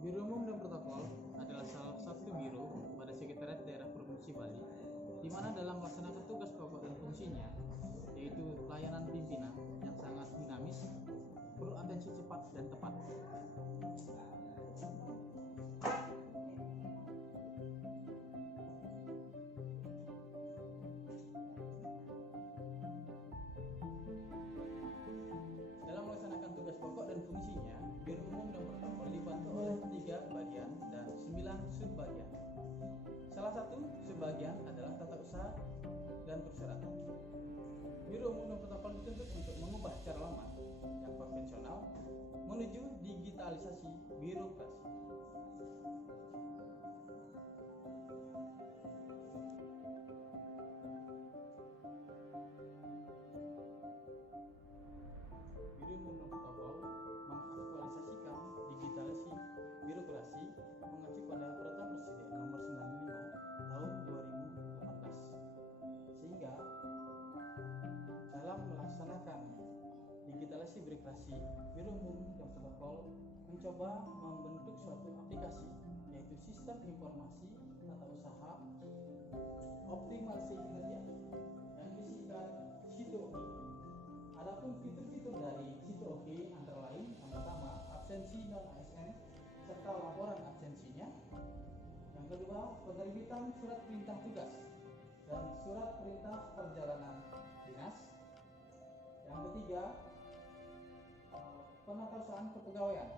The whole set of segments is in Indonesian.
Biro Umum dan Protokol adalah salah satu biro pada Sekretariat Daerah Provinsi Bali, di mana dalam melaksanakan tugas pokok dan fungsinya, yaitu pelayanan pimpinan yang sangat dinamis, perlu atensi cepat dan tepat. Dalam melaksanakan tugas pokok dan fungsinya, Biro Umum dan Protokol dibantu oleh 3 bagian dan 9 subbagian. Salah satu subbagian adalah tata usaha dan persyaratan. Biro Umum dan Protokol dituntut untuk mengubah cara lama yang konvensional menuju digitalisasi birokrasi. Biro Umum dan Protokol mengaktualisasikan digitalisasi birokrasi mengacu pada Peraturan Presiden Nomor 95 Tahun 2018, sehingga dalam melaksanakan digitalisasi birokrasi, Biro Umum dan Protokol mencoba membentuk suatu aplikasi, yaitu Sistem Informasi Tata Usaha Optimalisasi Kinerja yang disingkat SITOK. Adapun fitur-fitur dari SITOK antara lain yang pertama, absensi non-ASN serta laporan absensinya. Yang kedua, penerbitan surat perintah tugas dan surat perintah perjalanan dinas. Yang ketiga, penatausahaan kepegawaian.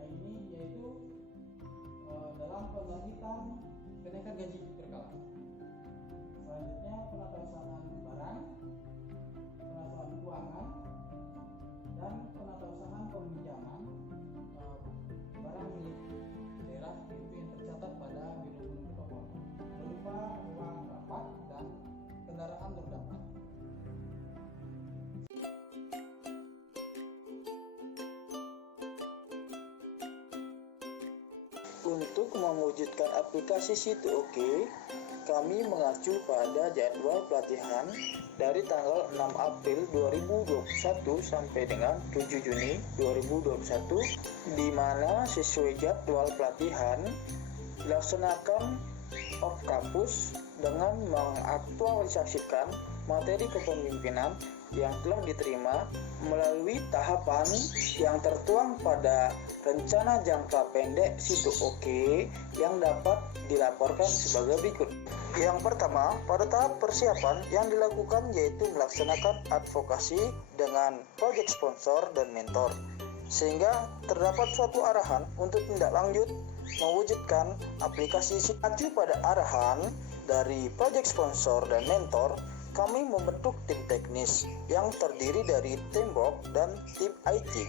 Yang ini yaitu dalam penerbitan kenaikan gaji berkala. Selanjutnya, penatausahaan barang, penatausahaan keuangan, dan penatausahaan peminjaman barang milik daerah itu yang tercatat pada Biro Umum Protokol berupa uang rapat dan kendaraan terdaftar. Untuk mewujudkan aplikasi SITOK, kami mengacu pada jadwal pelatihan dari tanggal 6 April 2021 sampai dengan 7 Juni 2021, di mana sesuai jadwal pelatihan dilaksanakan off kampus dengan mengaktualisasikan materi kepemimpinan yang telah diterima melalui tahapan yang tertuang pada rencana jangka pendek SITOK yang dapat dilaporkan sebagai berikut. Yang pertama, pada tahap persiapan yang dilakukan yaitu melaksanakan advokasi dengan proyek sponsor dan mentor, sehingga terdapat suatu arahan untuk tindak lanjut mewujudkan aplikasi SITOK. Pada arahan dari proyek sponsor dan mentor, kami membentuk tim teknis yang terdiri dari tembok dan tim IT.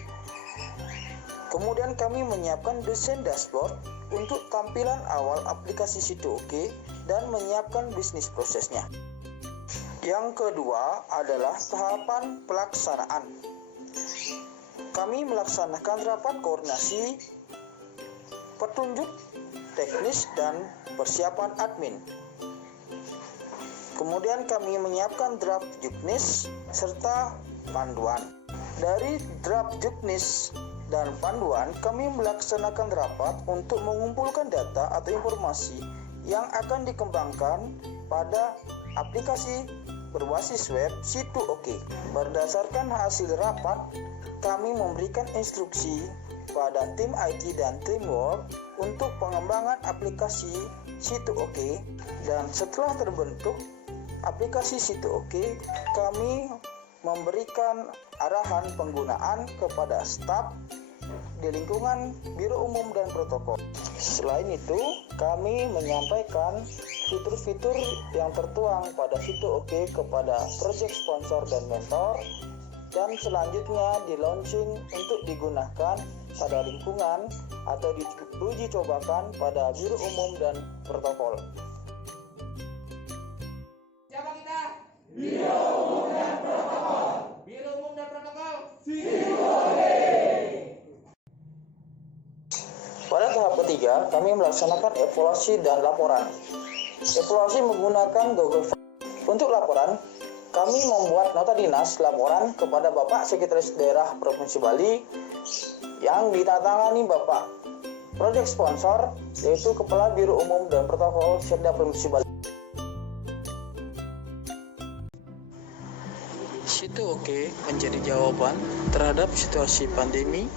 Kemudian kami menyiapkan desain dashboard untuk tampilan awal aplikasi SITOK dan menyiapkan bisnis prosesnya. Yang kedua adalah tahapan pelaksanaan. Kami melaksanakan rapat koordinasi, petunjuk teknis, dan persiapan admin. Kemudian kami menyiapkan draft juknis serta panduan. Dari draft juknis dan panduan, kami melaksanakan rapat untuk mengumpulkan data atau informasi yang akan dikembangkan pada aplikasi berbasis web SITOK. Berdasarkan hasil rapat, kami memberikan instruksi pada tim IT dan tim work untuk pengembangan aplikasi SITOK, dan setelah terbentuk aplikasi SITOK, kami memberikan arahan penggunaan kepada staf di lingkungan Biro Umum dan Protokol. Selain itu, kami menyampaikan fitur-fitur yang tertuang pada SITOK kepada proyek sponsor dan mentor, dan selanjutnya di-launching untuk digunakan pada lingkungan atau diuji cobakan pada Biro Umum dan Protokol. Siapa kita? Biro Umum dan Protokol. Biro Umum dan Protokol. SITOK. Pada tahap ketiga, kami melaksanakan evaluasi dan laporan. Evaluasi menggunakan Google Form. Untuk laporan, kami membuat nota dinas laporan kepada Bapak Sekretaris Daerah Provinsi Bali yang ditandatangani Bapak Project Sponsor, yaitu Kepala Biro Umum dan Protokol Setda Provinsi Bali. Situ oke menjadi jawaban terhadap situasi pandemi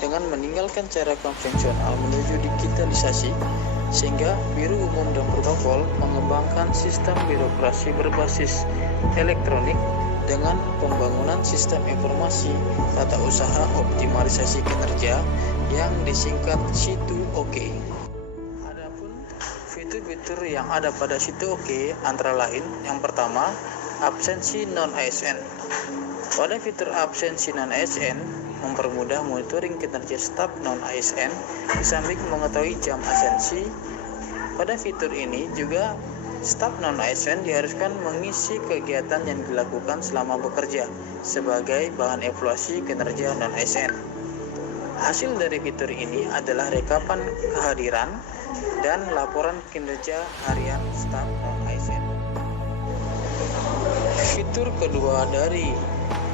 dengan meninggalkan cara konvensional menuju digitalisasi, sehingga Biro Umum dan Protokol mengembangkan sistem birokrasi berbasis elektronik dengan pembangunan sistem informasi tata usaha optimalisasi kinerja yang disingkat Situ Oke. Adapun fitur-fitur yang ada pada Situ Oke antara lain, yang pertama, absensi non-ASN. Pada fitur absensi non-ASN mempermudah monitoring kinerja staf non-ASN di samping mengetahui jam absensi. Pada fitur ini juga staf non-ASN diharuskan mengisi kegiatan yang dilakukan selama bekerja sebagai bahan evaluasi kinerja non-ASN. Hasil dari fitur ini adalah rekapan kehadiran dan laporan kinerja harian staf non-ASN. Fitur kedua dari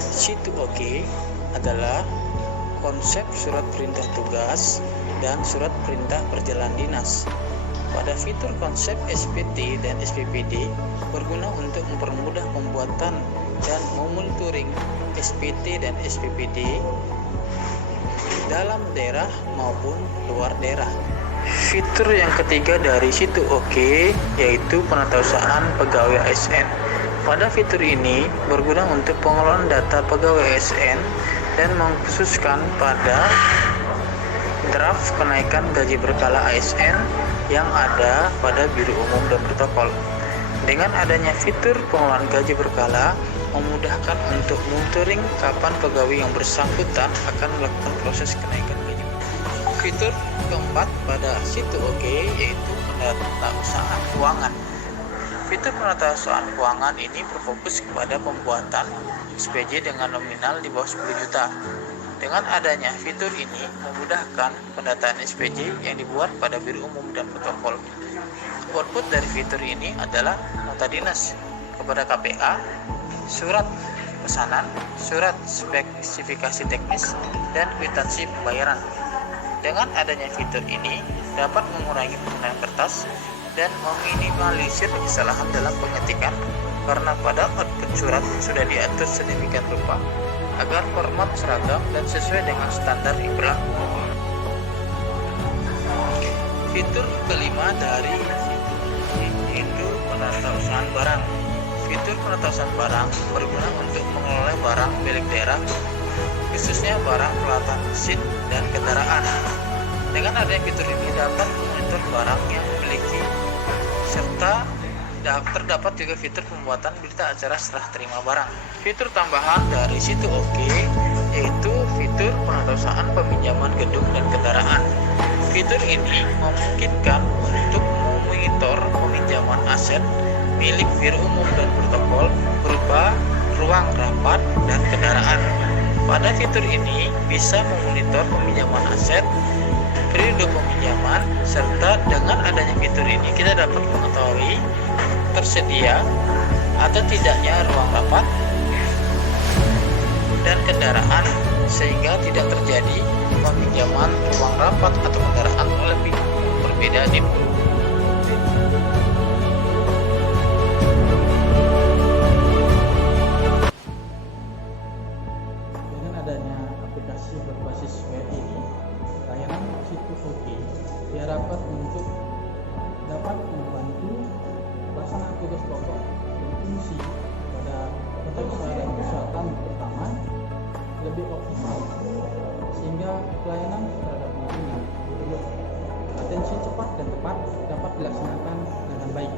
Situ Oke adalah konsep surat perintah tugas dan surat perintah perjalanan dinas. Pada fitur konsep SPT dan SPPD berguna untuk mempermudah pembuatan dan memonitoring SPT dan SPPD dalam daerah maupun luar daerah. Fitur yang ketiga dari Situ Oke yaitu penatausahaan pegawai ASN. Pada fitur ini berguna untuk pengelolaan data pegawai ASN dan mengkhususkan pada draft kenaikan gaji berkala ASN yang ada pada Biro Umum dan Protokol. Dengan adanya fitur pengelolaan gaji berkala, memudahkan untuk monitoring kapan pegawai yang bersangkutan akan melakukan proses kenaikan gaji. Fitur keempat pada Situ Oke yaitu penatausahaan keuangan. Fitur penatausahaan keuangan ini berfokus kepada pembuatan SPJ dengan nominal di bawah 10 juta. Dengan adanya fitur ini memudahkan pendataan SPJ yang dibuat pada Biro Umum dan Protokol. Output dari fitur ini adalah nota dinas kepada KPA, surat pesanan, surat spesifikasi teknis, dan kwitansi pembayaran. Dengan adanya fitur ini dapat mengurangi penggunaan kertas dan meminimalisir kesalahan dalam pengetikan karena pada output surat sudah diatur sedemikian rupa agar format seragam dan sesuai dengan standar yang berlaku. Fitur kelima dari itu penatausahaan barang. Fitur penatausahaan barang berguna untuk mengelola barang milik daerah, khususnya barang peralatan mesin dan kendaraan. Dengan adanya fitur ini dapat memonitor barang yang memiliki serta terdapat juga fitur pembuatan berita acara serah terima barang. Fitur tambahan dari Situ Oke yaitu fitur penatausahaan peminjaman gedung dan kendaraan. Fitur ini memungkinkan untuk memonitor peminjaman aset milik Biro Umum dan Protokol berupa ruang rapat dan kendaraan. Pada fitur ini bisa memonitor peminjaman aset, periode peminjaman, serta dengan adanya fitur ini kita dapat mengetahui tersedia atau tidaknya ruang rapat dan kendaraan sehingga tidak terjadi peminjaman ruang rapat atau kendaraan oleh pihak berbeda tipe. Dengan adanya aplikasi berbasis web ini, layanan Situ Oke diharapkan untuk dapat membantu pelaksanaan tugas pokok dan fungsi pada tata usaha dan kesehatan pertama lebih optimal sehingga pelayanan terhadap pengguna atensi cepat dan tepat dapat dilaksanakan dengan baik.